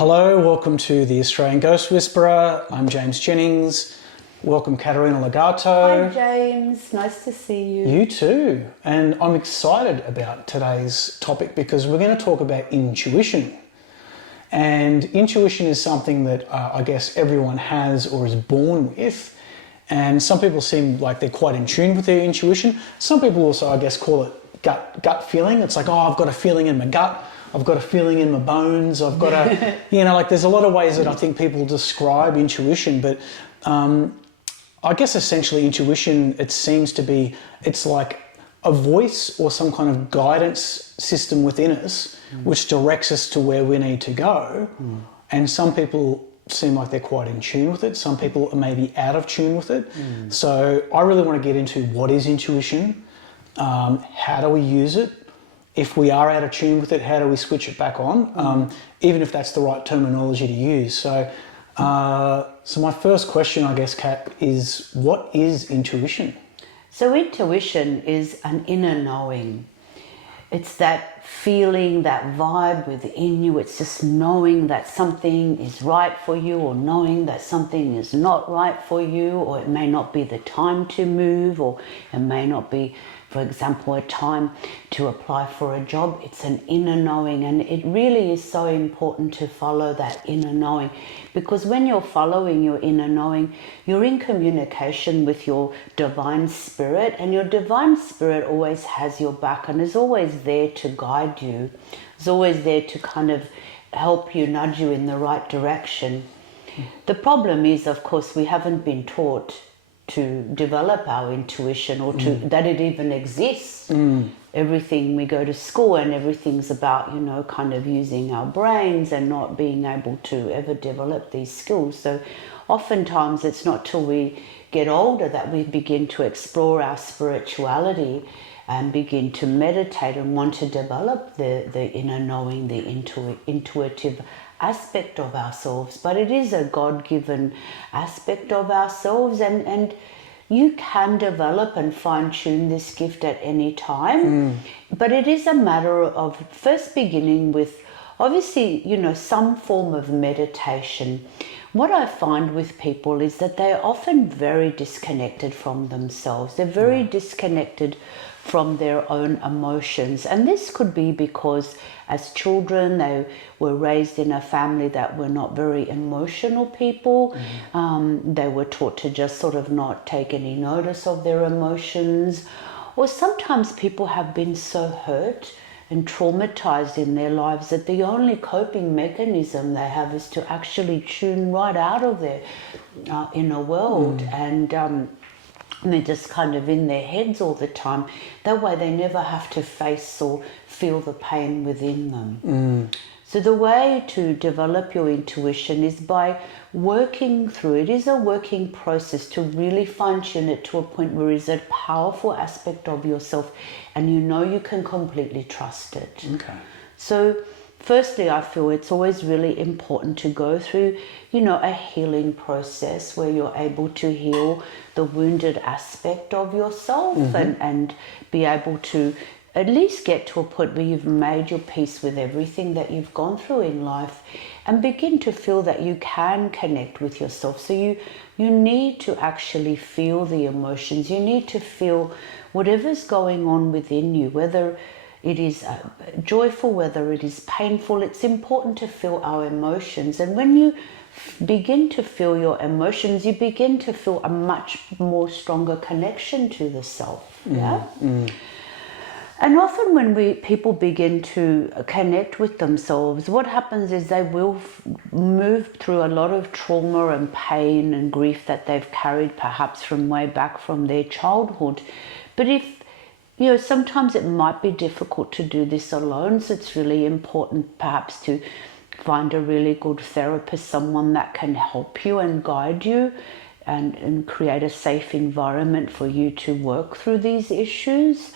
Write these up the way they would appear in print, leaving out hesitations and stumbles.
Hello, welcome to the Australian Ghost Whisperer. I'm James Jennings. Welcome, Katerina Legato. Hi, James. Nice to see you. You too. And I'm excited about today's topic because we're going to talk about intuition. And intuition is something that I guess everyone has or is born with. And some people seem like they're quite in tune with their intuition. Some people also, I guess, call it gut feeling. It's like, oh, I've got a feeling in my gut. I've got a feeling in my bones. I've got a, like there's a lot of ways that I think people describe intuition. But I guess essentially intuition, it seems to be, it's like a voice or some kind of guidance system within us which directs us to where we need to go. And some people seem like they're quite in tune with it. Some people are maybe out of tune with it. So I really want to get into what is intuition, how do we use it? If we are out of tune with it, how do we switch it back on? Even if that's the right terminology to use. So my first question, I guess, Kat, is what is intuition? So intuition is an inner knowing. It's that feeling, that vibe within you. It's just knowing that something is right for you or knowing that something is not right for you, or it may not be the time to move, or it may not be, for example, a time to apply for a job. It's an inner knowing, and it really is so important to follow that inner knowing, because when you're following your inner knowing, you're in communication with your divine spirit, and your divine spirit always has your back and is always there to guide you. Is always there to kind of help you, nudge you in the right direction. The problem is, of course, we haven't been taught to develop our intuition or to that it even exists. Everything, we go to school and everything's about, kind of using our brains and not being able to ever develop these skills. So oftentimes it's not till we get older that we begin to explore our spirituality and begin to meditate and want to develop the inner knowing, the intuitive aspect of ourselves. But it is a God-given aspect of ourselves, and you can develop and fine-tune this gift at any time. But it is a matter of first beginning with, obviously, some form of meditation. What I find with people is that they're often very disconnected from themselves. They're very disconnected from their own emotions. And this could be because as children, they were raised in a family that were not very emotional people. They were taught to just sort of not take any notice of their emotions. Or sometimes people have been so hurt and traumatized in their lives that the only coping mechanism they have is to actually tune right out of their inner world. And they're just kind of in their heads all the time. That way they never have to face or feel the pain within them. So the way to develop your intuition is by working through it. It is a working process to really fine-tune it to a point where it's a powerful aspect of yourself and you can completely trust it. Okay. So firstly, I feel it's always really important to go through, a healing process where you're able to heal the wounded aspect of yourself and be able to at least get to a point where you've made your peace with everything that you've gone through in life and begin to feel that you can connect with yourself. So you need to actually feel the emotions. You need to feel whatever's going on within you, whether it is joyful, whether it is painful. It's important to feel our emotions. And when you begin to feel your emotions, you begin to feel a much more stronger connection to the self. And often when people begin to connect with themselves, what happens is they will move through a lot of trauma and pain and grief that they've carried perhaps from way back from their childhood. But sometimes it might be difficult to do this alone, so it's really important perhaps to find a really good therapist, someone that can help you and guide you and create a safe environment for you to work through these issues.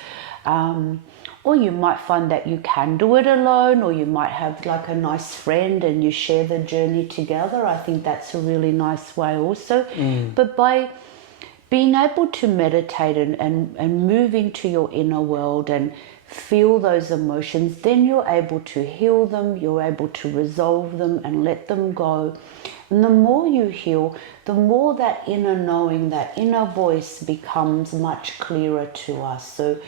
Or you might find that you can do it alone, or you might have like a nice friend and you share the journey together. I think that's a really nice way also. But by being able to meditate and move into your inner world and feel those emotions, then you're able to heal them, you're able to resolve them and let them go. And the more you heal, the more that inner knowing, that inner voice becomes much clearer to us. So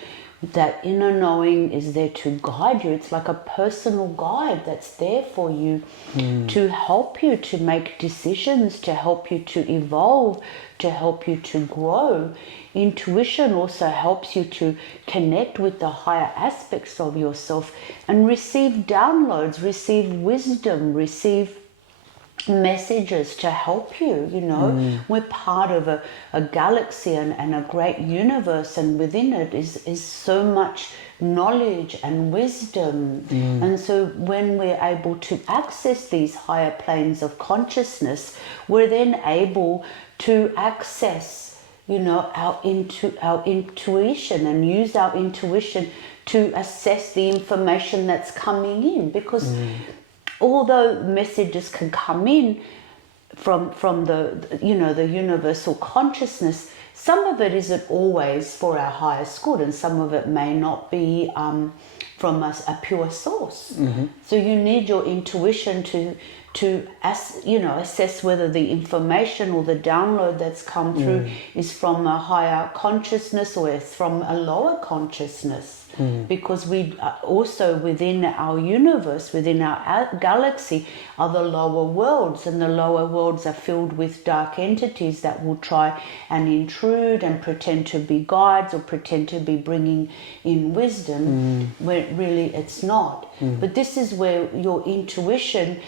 that inner knowing is there to guide you. It's like a personal guide that's there for you to help you to make decisions, to help you to evolve, to help you to grow. Intuition also helps you to connect with the higher aspects of yourself and receive downloads, receive wisdom, receive messages to help you. We're part of a galaxy and a great universe, and within it is so much knowledge and wisdom. And so when we're able to access these higher planes of consciousness, we're then able to access our intuition and use our intuition to assess the information that's coming in, because although messages can come in from the universal consciousness, some of it isn't always for our highest good, and some of it may not be from a pure source. So you need your intuition to assess whether the information or the download that's come through is from a higher consciousness or it's from a lower consciousness. Because we also, within our universe, within our galaxy, are the lower worlds, and the lower worlds are filled with dark entities that will try and intrude and pretend to be guides or pretend to be bringing in wisdom, when really it's not. But this is where your intuition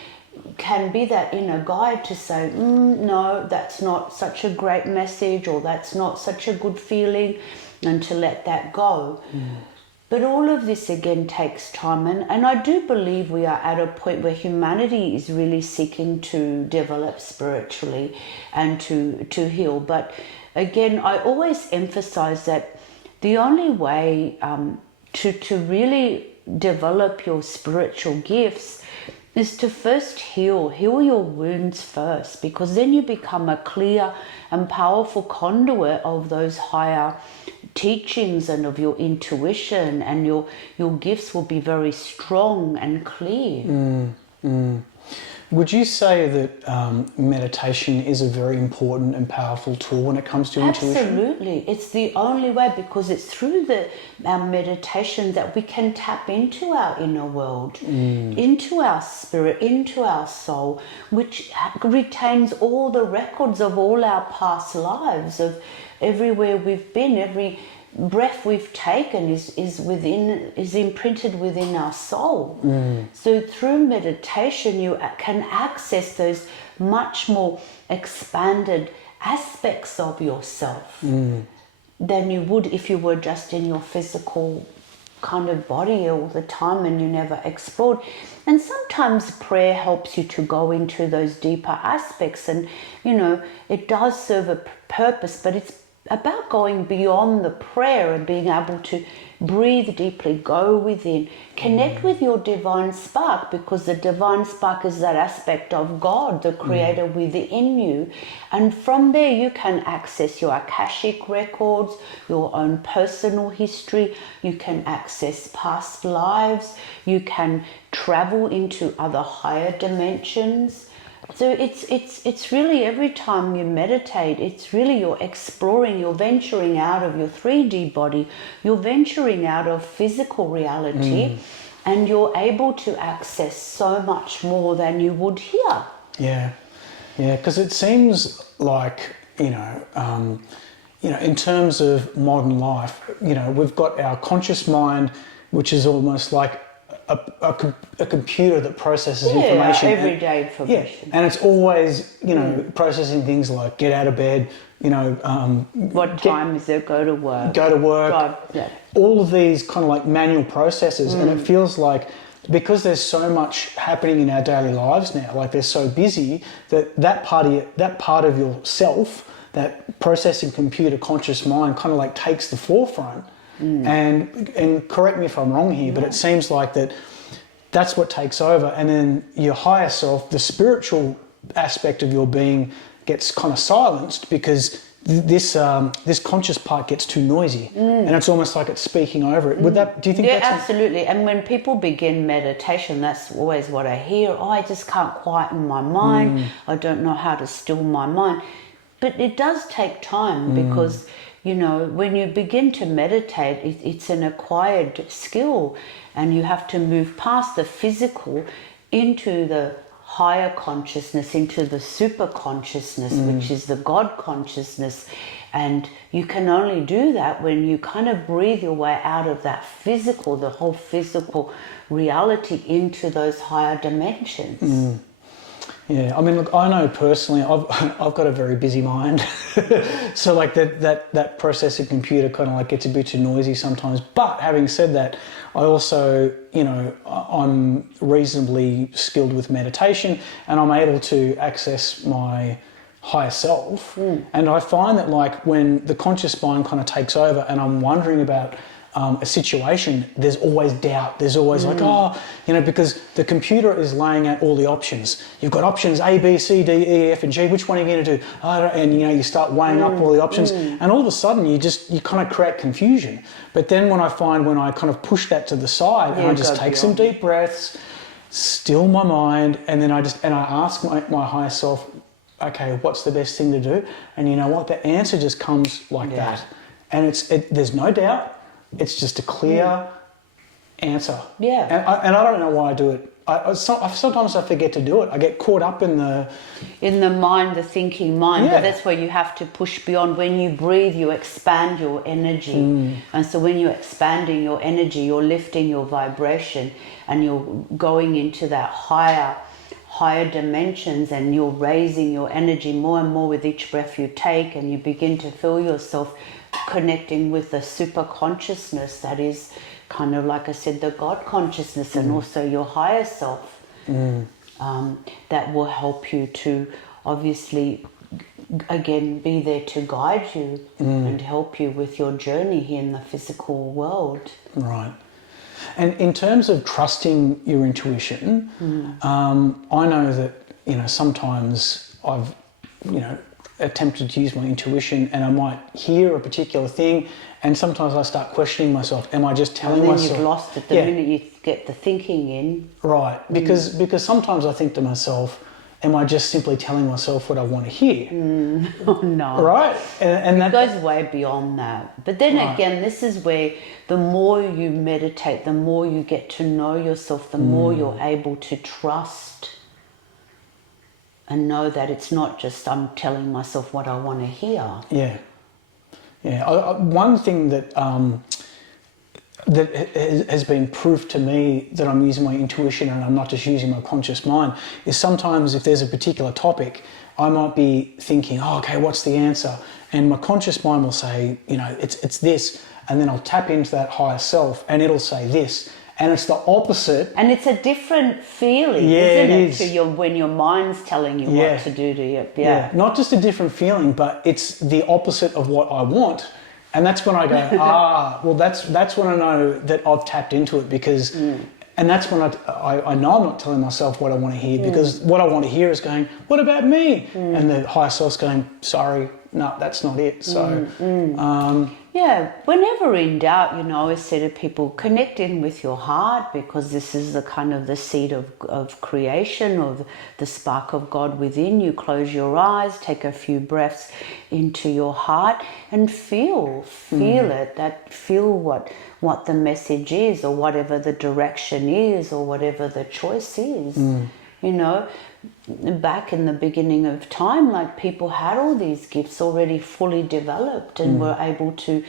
can be that inner guide to say, no, that's not such a great message, or that's not such a good feeling, and to let that go. But all of this again takes time, and I do believe we are at a point where humanity is really seeking to develop spiritually and to heal. But again, I always emphasize that the only way to really develop your spiritual gifts is to first heal your wounds first, because then you become a clear and powerful conduit of those higher teachings and of your intuition, and your gifts will be very strong and clear. Would you say that meditation is a very important and powerful tool when it comes to intuition? Absolutely. It's the only way, because it's through our meditation that we can tap into our inner world, into our spirit, into our soul, which retains all the records of all our past lives, of everywhere we've been, every breath we've taken is imprinted within our soul. So through meditation you can access those much more expanded aspects of yourself than you would if you were just in your physical kind of body all the time and you never explored. And sometimes prayer helps you to go into those deeper aspects, and it does serve a purpose, but it's about going beyond the prayer and being able to breathe deeply, go within, connect with your divine spark, because the divine spark is that aspect of God, the creator within you. And from there you can access your Akashic records, your own personal history, you can access past lives, you can travel into other higher dimensions. So it's really, every time you meditate, it's really you're exploring, you're venturing out of your 3D body, you're venturing out of physical reality, and you're able to access so much more than you would here. Yeah, because it seems like, in terms of modern life, we've got our conscious mind, which is almost like a computer that processes information. Everyday information. Yeah, and it's always, processing things like get out of bed, what time is it? Go to work. Drive, all of these kind of like manual processes, and it feels like because there's so much happening in our daily lives now, like they're so busy, that part of yourself, that processing computer conscious mind, kind of like takes the forefront. And correct me if I'm wrong here, but it seems like that's what takes over, and then your higher self, the spiritual aspect of your being, gets kind of silenced because this conscious part gets too noisy, and it's almost like it's speaking over it. Would that? Do you think Yeah, that's absolutely. And when people begin meditation, that's always what I hear. Oh, I just can't quieten my mind. I don't know how to still my mind. But it does take time because, you know, when you begin to meditate, it's an acquired skill, and you have to move past the physical into the higher consciousness, into the super consciousness, which is the God consciousness. And you can only do that when you kind of breathe your way out of that physical, the whole physical reality, into those higher dimensions. Yeah, I mean, look, I know personally, I've got a very busy mind, so like that processing computer kind of like gets a bit too noisy sometimes. But having said that, I also, you know, I'm reasonably skilled with meditation, and I'm able to access my higher self. And I find that like when the conscious mind kind of takes over, and I'm wondering about a situation, there's always doubt. There's always like, oh, you know, because the computer is laying out all the options. You've got options A, B, C, D, E, F, and G. Which one are you going to do? And you know, you start weighing up all the options, and all of a sudden you kind of create confusion. But then when I kind of push that to the side, and I just take some deep breaths, still my mind, and then I ask my higher self, okay, what's the best thing to do? And you know what? The answer just comes like that, and there's no doubt. It's just a clear answer. Yeah. And I don't know why I do it. Sometimes I forget to do it. I get caught up in the mind, the thinking mind. Yeah. But that's where you have to push beyond. When you breathe, you expand your energy. And so when you're expanding your energy, you're lifting your vibration, and you're going into that higher dimensions, and you're raising your energy more and more with each breath you take, and you begin to feel yourself connecting with the super consciousness that is kind of, like I said, the God consciousness, and also your higher self. That will help you to obviously again be there to guide you and help you with your journey here in the physical world. Right. And in terms of trusting your intuition, I know that, you know, sometimes I've, you know, attempted to use my intuition, and I might hear a particular thing, and sometimes I start questioning myself. Am I just telling and then myself? You've lost it the minute you get the thinking in. Right, because sometimes I think to myself, am I just simply telling myself what I want to hear? Oh, no. Right? And it goes way beyond that. But then again, this is where the more you meditate, the more you get to know yourself, the more you're able to trust and know that it's not just I'm telling myself what I want to hear. Yeah. Yeah. One thing that that has been proof to me that I'm using my intuition and I'm not just using my conscious mind is sometimes if there's a particular topic, I might be thinking, oh, okay, what's the answer? And my conscious mind will say, you know, it's this, and then I'll tap into that higher self and it'll say this. And it's the opposite. And it's a different feeling, isn't it? To when your mind's telling you what to do to you. Yeah. Not just a different feeling, but it's the opposite of what I want. And that's when I go, well, that's when I know that I've tapped into it, because, and that's when I know I'm not telling myself what I want to hear, because what I want to hear is going, what about me? And the higher self's going, sorry, no, that's not it. So, yeah, whenever in doubt, you know, I always say to people, connect in with your heart, because this is the kind of the seed of creation, or the spark of God within you. Close your eyes, take a few breaths into your heart and feel it, feel what the message is, or whatever the direction is, or whatever the choice is. You know, back in the beginning of time, like, people had all these gifts already fully developed and were able to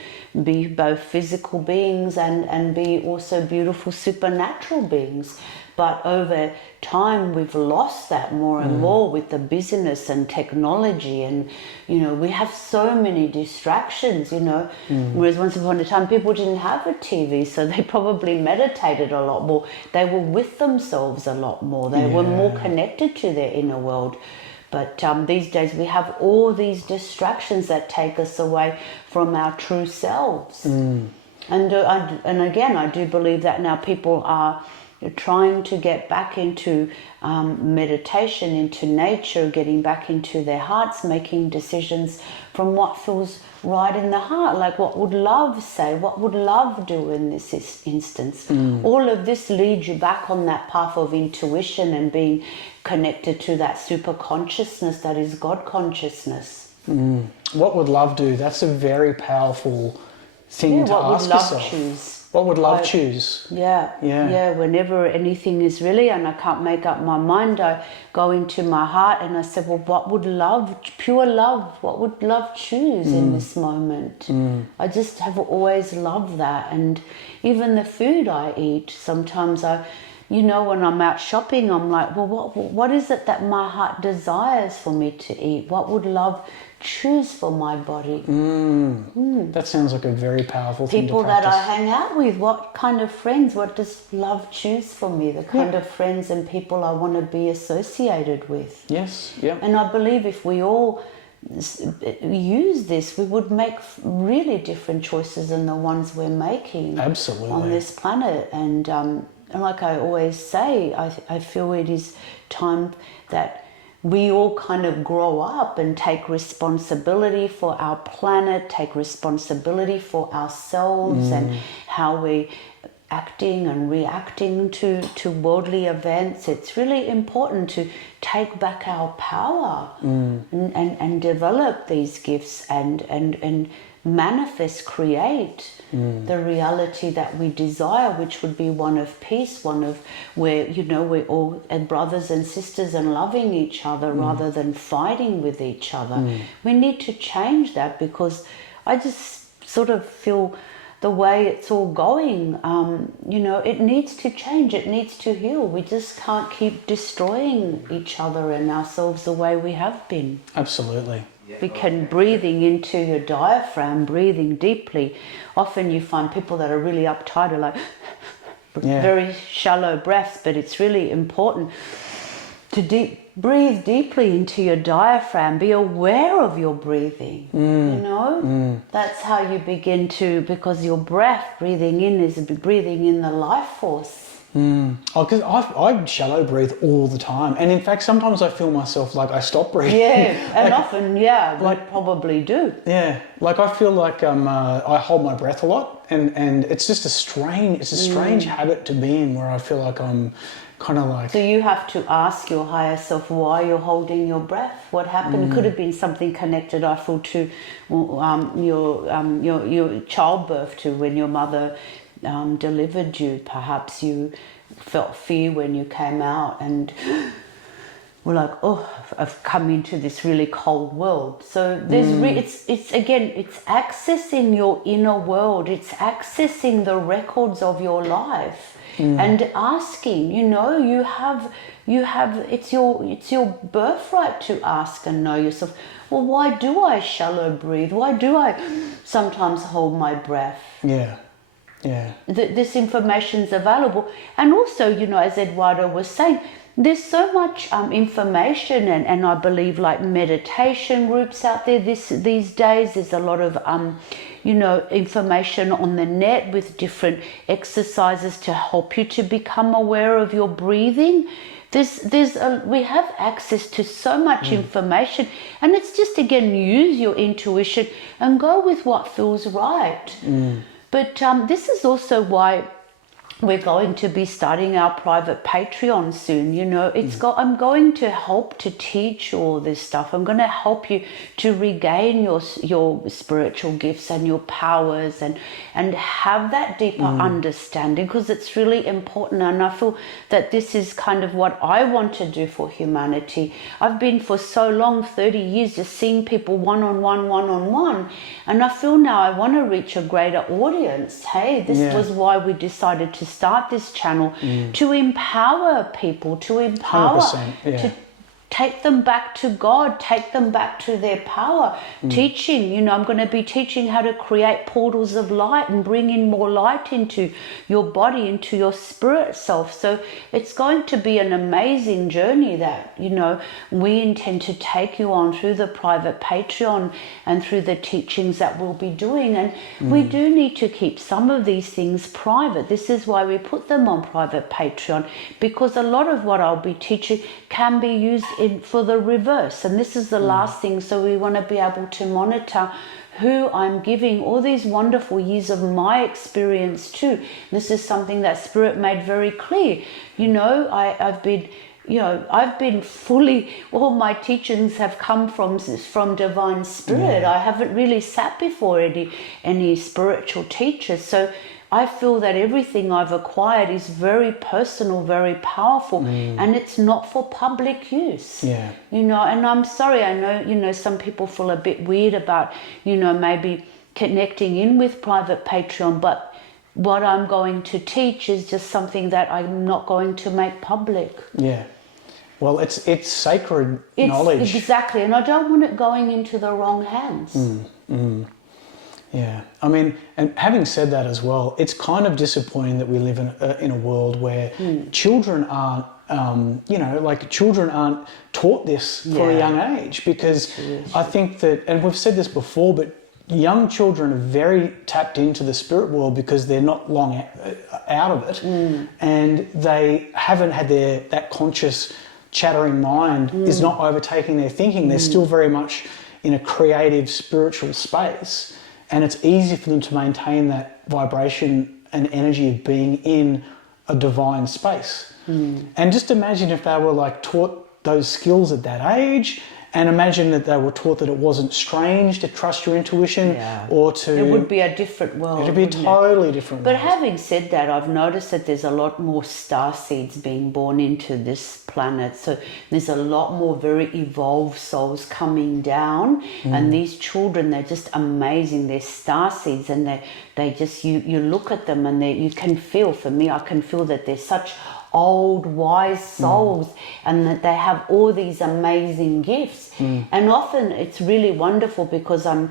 be both physical beings and be also beautiful supernatural beings. But over time, we've lost that more and more with the busyness and technology. And, you know, we have so many distractions, you know. Whereas once upon a time, people didn't have a TV, so they probably meditated a lot more. They were with themselves a lot more. They were more connected to their inner world. But these days, we have all these distractions that take us away from our true selves. And again, I do believe that now people are You're trying to get back into meditation, into nature, getting back into their hearts, making decisions from what feels right in the heart. Like, what would love say? What would love do in this instance? All of this leads you back on that path of intuition and being connected to that super consciousness that is God consciousness. What would love do? That's a very powerful thing to What would ask love yourself. choose? What would love choose? Yeah. Whenever anything is really, and I can't make up my mind, I go into my heart and I say, well, what would love, pure love, what would love choose in this moment? I just have always loved that. And even the food I eat, sometimes when I'm out shopping, I'm like, well, what is it that my heart desires for me to eat? What would love choose for my body? That sounds like a very powerful thing to People that practice. I hang out with, what kind of friends, what does love choose for me? The kind of friends and people I want to be associated with. Yes, yeah. And I believe if we all use this, we would make really different choices than the ones we're making Absolutely. on this planet. And like I always say, I feel it is time that we all kind of grow up and take responsibility for our planet, take responsibility for ourselves and how we're acting and reacting to worldly events. It's really important to take back our power and develop these gifts and manifest, create the reality that we desire, which would be one of peace, one of where, we're all brothers and sisters and loving each other rather than fighting with each other. We need to change that, because I just sort of feel the way it's all going, it needs to change, it needs to heal. We just can't keep destroying each other and ourselves the way we have been. Absolutely. Breathing into your diaphragm, breathing deeply. Often you find people that are really uptight are like very shallow breaths, but it's really important to breathe deeply into your diaphragm. Be aware of your breathing. That's how you begin to, because your breath, breathing in, is breathing in the life force. Because I shallow breathe all the time, and in fact sometimes I feel myself like I stop breathing. And often we probably do. Like I feel like I hold my breath a lot, and it's just a strange habit to be in, where I feel like I'm kind of like. So you have to ask your higher self why you're holding your breath. What happened? It could have been something connected, I feel, to your childbirth, to when your mother delivered you. Perhaps you felt fear when you came out and were like, oh, I've come into this really cold world. So there's it's accessing your inner world. It's accessing the records of your life and asking. You have it's your birthright to ask and know yourself. Well, why do I shallow breathe? Why do I sometimes hold my breath? This information's available. And also, as Eduardo was saying, there's so much information and I believe like meditation groups out there these days. There's a lot of information on the net with different exercises to help you to become aware of your breathing. We have access to so much information, and it's just, again, use your intuition and go with what feels right. But this is also why we're going to be starting our private Patreon soon. I'm going to help to teach all this stuff. I'm going to help you to regain your spiritual gifts and your powers and have that deeper understanding, because it's really important. And I feel that this is kind of what I want to do for humanity. I've been for so long, 30 years, just seeing people one-on-one. And I feel now I want to reach a greater audience. Hey, this was why we decided to start this channel, to empower people, to empower, 100%, take them back to God, take them back to their power. Teaching, you know, I'm going to be teaching how to create portals of light and bring in more light into your body, into your spirit self. So it's going to be an amazing journey that, you know, we intend to take you on through the private Patreon and through the teachings that we'll be doing. And we do need to keep some of these things private. This is why we put them on private Patreon, because a lot of what I'll be teaching can be used for the reverse, and this is the last thing. So we want to be able to monitor who I'm giving all these wonderful years of my experience to. This is something that Spirit made very clear. You know, I've been fully, all my teachings have come from Divine Spirit. I haven't really sat before any spiritual teachers. So I feel that everything I've acquired is very personal, very powerful, and it's not for public use. Yeah. You know, and I'm sorry, I know, you know, some people feel a bit weird about, you know, maybe connecting in with private Patreon, but what I'm going to teach is just something that I'm not going to make public. Yeah. Well, it's sacred knowledge. Exactly, and I don't want it going into the wrong hands. Yeah, I mean, and having said that as well, it's kind of disappointing that we live in a world where children aren't, children aren't taught this for a young age, because I think that, and we've said this before, but young children are very tapped into the spirit world because they're not long out of it, and they haven't had that conscious chattering mind is not overtaking their thinking. They're still very much in a creative spiritual space. And it's easy for them to maintain that vibration and energy of being in a divine space. And just imagine if they were like taught those skills at that age, and imagine that they were taught that it wasn't strange to trust your intuition or to... It would be a different world. It would be a totally different world. But having said that, I've noticed that there's a lot more star seeds being born into this planet. So there's a lot more very evolved souls coming down. And these children, they're just amazing. They're star seeds, and they just, you look at them and you can feel, for me, I can feel that they're such old wise souls, and that they have all these amazing gifts. And often it's really wonderful because I'm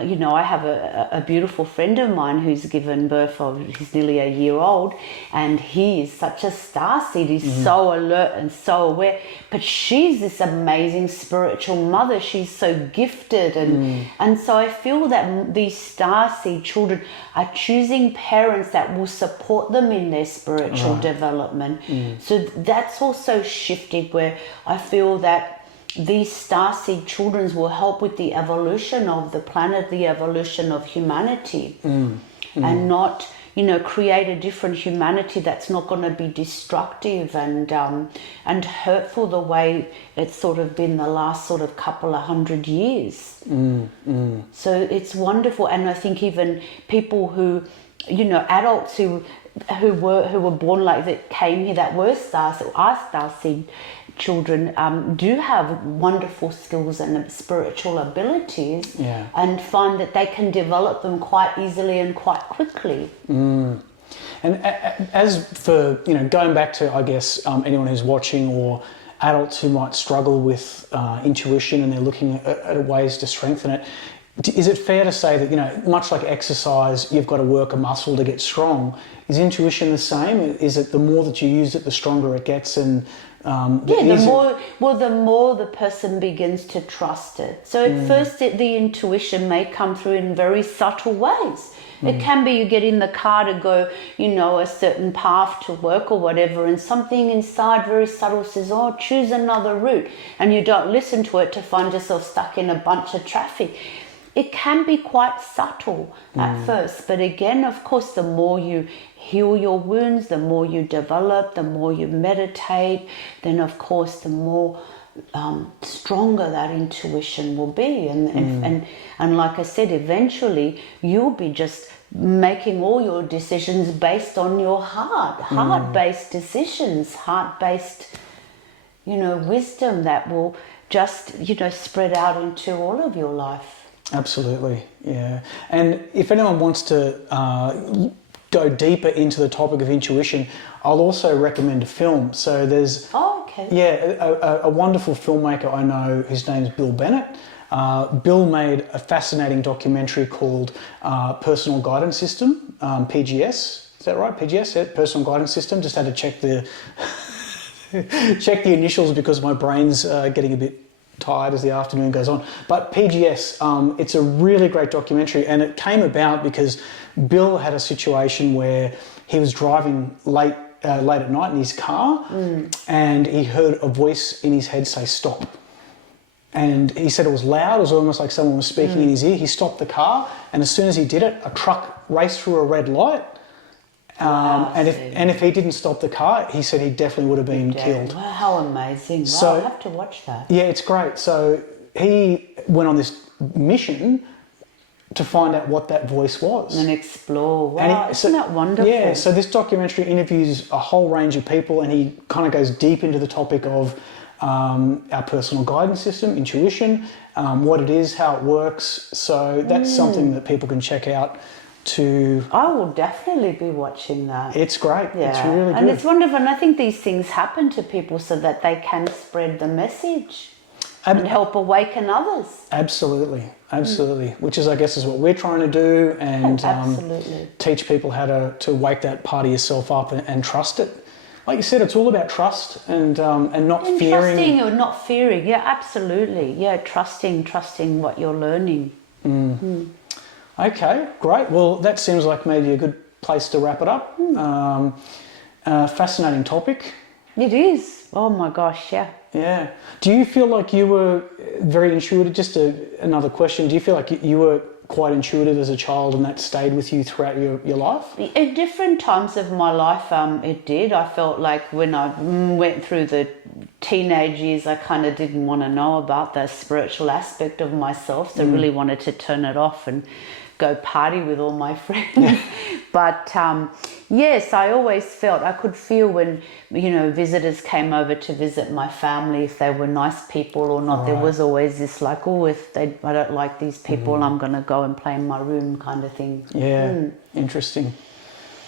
you know, I have a beautiful friend of mine who's given birth he's nearly a year old, and he is such a starseed. He's so alert and so aware, but she's this amazing spiritual mother. She's so gifted, and so I feel that these starseed children are choosing parents that will support them in their spiritual development. So that's also shifted, where I feel that these starseed children will help with the evolution of the planet, the evolution of humanity, and not, you know, create a different humanity that's not going to be destructive and hurtful the way it's sort of been the last sort of couple of 100 years. So it's wonderful, and I think even people who, you know, adults who were born like that, came here, that were starseed children, do have wonderful skills and spiritual abilities, and find that they can develop them quite easily and quite quickly. And as for, you know, going back to, I guess, anyone who's watching, or adults who might struggle with intuition and they're looking at ways to strengthen it, is it fair to say that, you know, much like exercise, you've got to work a muscle to get strong? Is intuition the same? Is it the more that you use it, the stronger it gets? And the more the person begins to trust it. So at first, the intuition may come through in very subtle ways. It can be you get in the car to go, you know, a certain path to work or whatever, and something inside very subtle says, oh, choose another route, and you don't listen to it to find yourself stuck in a bunch of traffic. It can be quite subtle at first, but again, of course, the more you heal your wounds, the more you develop, the more you meditate, then of course the more stronger that intuition will be. And like I said, eventually you'll be just making all your decisions based on your heart-based decisions, heart-based, you know, wisdom that will just, you know, spread out into all of your life. Absolutely, yeah. And if anyone wants to go deeper into the topic of intuition, I'll also recommend a film. So there's okay. Yeah, a wonderful filmmaker I know, his name's Bill Bennett. Bill made a fascinating documentary called Personal Guidance System, PGS. Is that right? PGS, yeah, Personal Guidance System. Just had to check the check the initials because my brain's getting a bit tired as the afternoon goes on. But PGS, it's a really great documentary, and it came about because Bill had a situation where he was driving late at night in his car, and he heard a voice in his head say stop. And he said it was loud, it was almost like someone was speaking in his ear. He stopped the car, and as soon as he did it, a truck raced through a red light. And if he didn't stop the car, he said he definitely would have been killed. Wow, how amazing. So- Wow, I'll have to watch that. Yeah, it's great. So he went on this mission to find out what that voice was. And explore. Wow, And isn't that wonderful? Yeah, so this documentary interviews a whole range of people, and he kind of goes deep into the topic of our personal guidance system, intuition, what it is, how it works. So that's something that people can check out to... I will definitely be watching that. It's great. Yeah. It's really good. And it's wonderful. And I think these things happen to people so that they can spread the message and help awaken others. Absolutely, absolutely. Which is, I guess, is what we're trying to do, and Absolutely. teach people how to wake that part of yourself up and trust it. Like you said, it's all about trust and not And fearing. trusting or not fearing. Yeah, absolutely. Yeah, trusting what you're learning. Okay, great. Well, that seems like maybe a good place to wrap it up. Fascinating topic. It is. Oh my gosh, yeah. Yeah. Do you feel like you were very intuitive? Just another question. Do you feel like you were quite intuitive as a child and that stayed with you throughout your life? At different times of my life, it did. I felt like when I went through the teenage years, I kind of didn't want to know about the spiritual aspect of myself, so really wanted to turn it off and go party with all my friends. But yes, I always felt, I could feel when, visitors came over to visit my family, if they were nice people or not. There was always this like, oh, I don't like these people, I'm going to go and play in my room kind of thing. Yeah, interesting.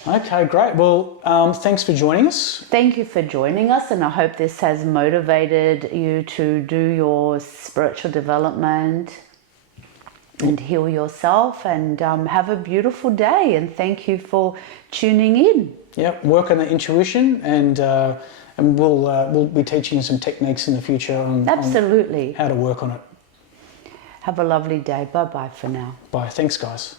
Okay, great. Well, thanks for joining us. Thank you for joining us, and I hope this has motivated you to do your spiritual development and heal yourself, and have a beautiful day, and thank you for tuning in. Yeah, work on the intuition, and we'll be teaching you some techniques in the future on Absolutely. how to work on it. Have a lovely day. Bye-bye for now. Bye. Thanks, guys.